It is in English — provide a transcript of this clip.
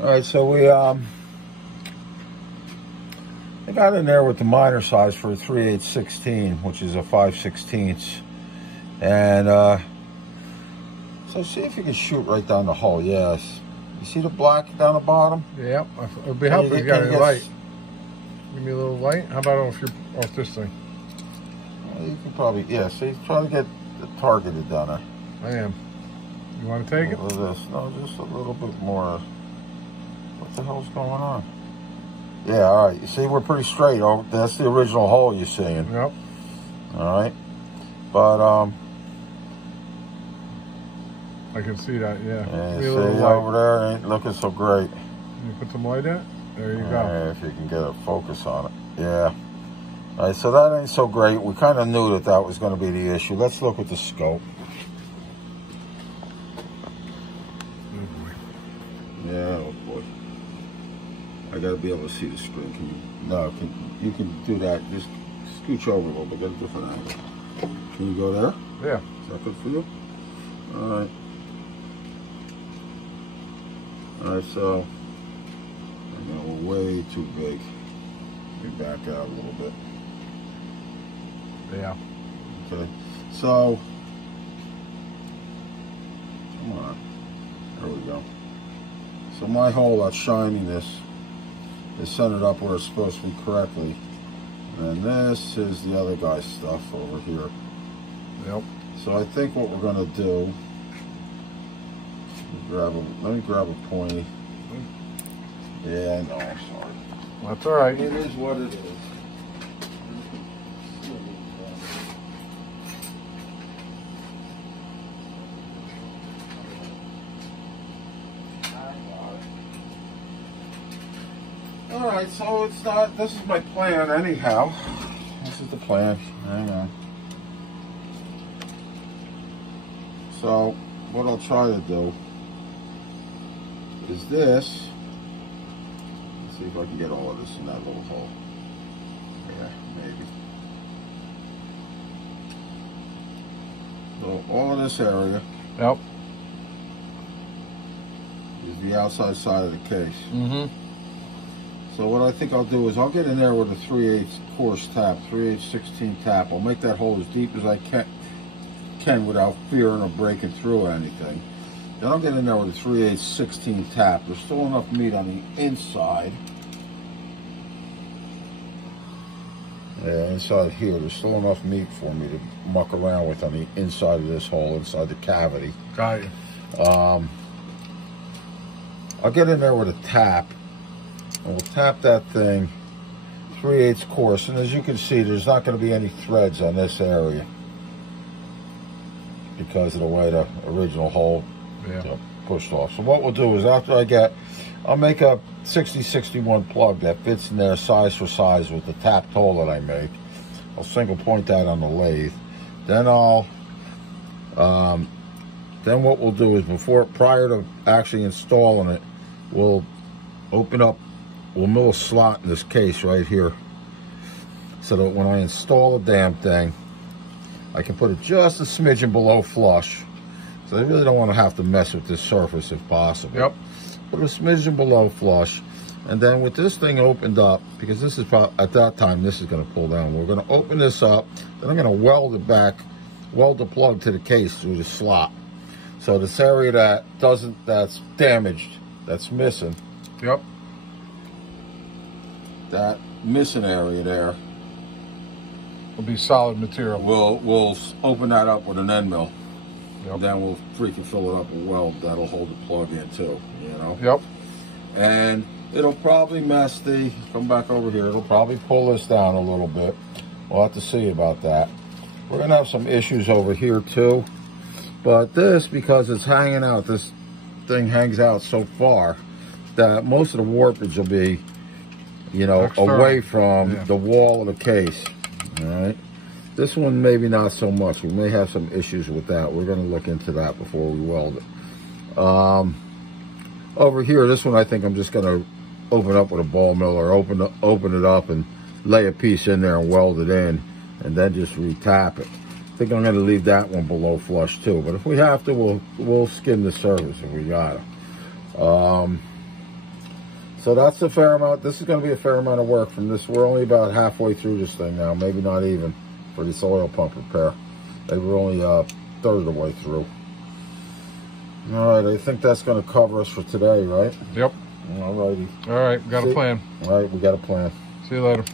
All right, so we I got in there with the minor size for a 3/8/16, which is a 5/16, and so see if you can shoot right down the hole. Yes, you see the black down the bottom? Yeah, it would be helpful if you got any light. Give me a little light. How about off this thing? Well, you can probably, yeah. See, try to get it targeted down there. I am. You want to take it? Look at this. No, just a little bit more. What the hell's going on? Yeah, all right. You see, we're pretty straight. Oh, that's the original hole you're seeing. Yep. All right, but I can see that. Yeah. Yeah, see over there ain't looking so great. You put some light in. There you go. Yeah, if you can get a focus on it. Yeah. All right, so that ain't so great. We kind of knew that that was going to be the issue. Let's look at the scope. Yeah, oh boy. I gotta be able to see the screen. Can you? No, you can do that. Just scooch over a little bit, get a different angle. Can you go there? Yeah. Is that good for you? All right. All right, so we're way too big. Let me back out a little bit. Yeah. Okay. So, come on. There we go. So my hole, that shininess, is centered up where it's supposed to be correctly. And this is the other guy's stuff over here. Yep. So I think what we're gonna do, let me grab a pointy. Yeah, no, I'm sorry. That's all right. It is what it is. All right, so it's not, this is my plan anyhow. This is the plan, hang on. So, what I'll try to do is this. Let's see if I can get all of this in that little hole. Yeah, maybe. So, all of this area. Yep. Is the outside side of the case. Mm-hmm. So what I think I'll do is I'll get in there with a 3/8 coarse tap, 3/8/16 tap. I'll make that hole as deep as I can without fearing of breaking through anything. Then I'll get in there with a 3/8/16 tap. There's still enough meat on the inside. Yeah, inside here, there's still enough meat for me to muck around with on the inside of this hole, inside the cavity. Got you. I'll get in there with a tap. And we'll tap that thing 3/8 coarse, and as you can see, there's not going to be any threads on this area because of the way the original hole pushed off. So what we'll do is I'll make a 6061 plug that fits in there size for size with the tapped hole that I make. I'll single point that on the lathe. Then then what we'll do is prior to actually installing it, we'll mill a slot in this case right here so that when I install the damn thing, I can put it just a smidgen below flush. So I really don't want to have to mess with this surface if possible. Yep. Put a smidgen below flush, and then with this thing opened up, because this is probably, at that time, this is going to pull down. We're going to open this up, then I'm going to weld the plug to the case through the slot. So this area that's damaged, that's missing. Yep. That missing area there will be solid material. We'll open that up with an end mill. Yep. And then we'll freaking fill it up with weld that'll hold the plug in too, you know? Yep. And it'll probably come back over here, it'll probably pull this down a little bit. We'll have to see about that. We're gonna have some issues over here too. But this, because it's hanging out, this thing hangs out so far that most of the warpage will be, you know, external, away from the wall of the case. All right. This one maybe not so much. We may have some issues with that. We're going to look into that before we weld it. Over here, this one I think I'm just going to open up with a ball mill, or open it up and lay a piece in there and weld it in, and then just retap it. I think I'm going to leave that one below flush too. But if we have to, we'll skim the surface if we got it. So that's a fair amount. This is going to be a fair amount of work from this. We're only about halfway through this thing now, maybe not even for this oil pump repair. Maybe we're only a third of the way through. All right, I think that's going to cover us for today, right? Yep. All righty. All right, got a plan. All right, we got a plan. See you later.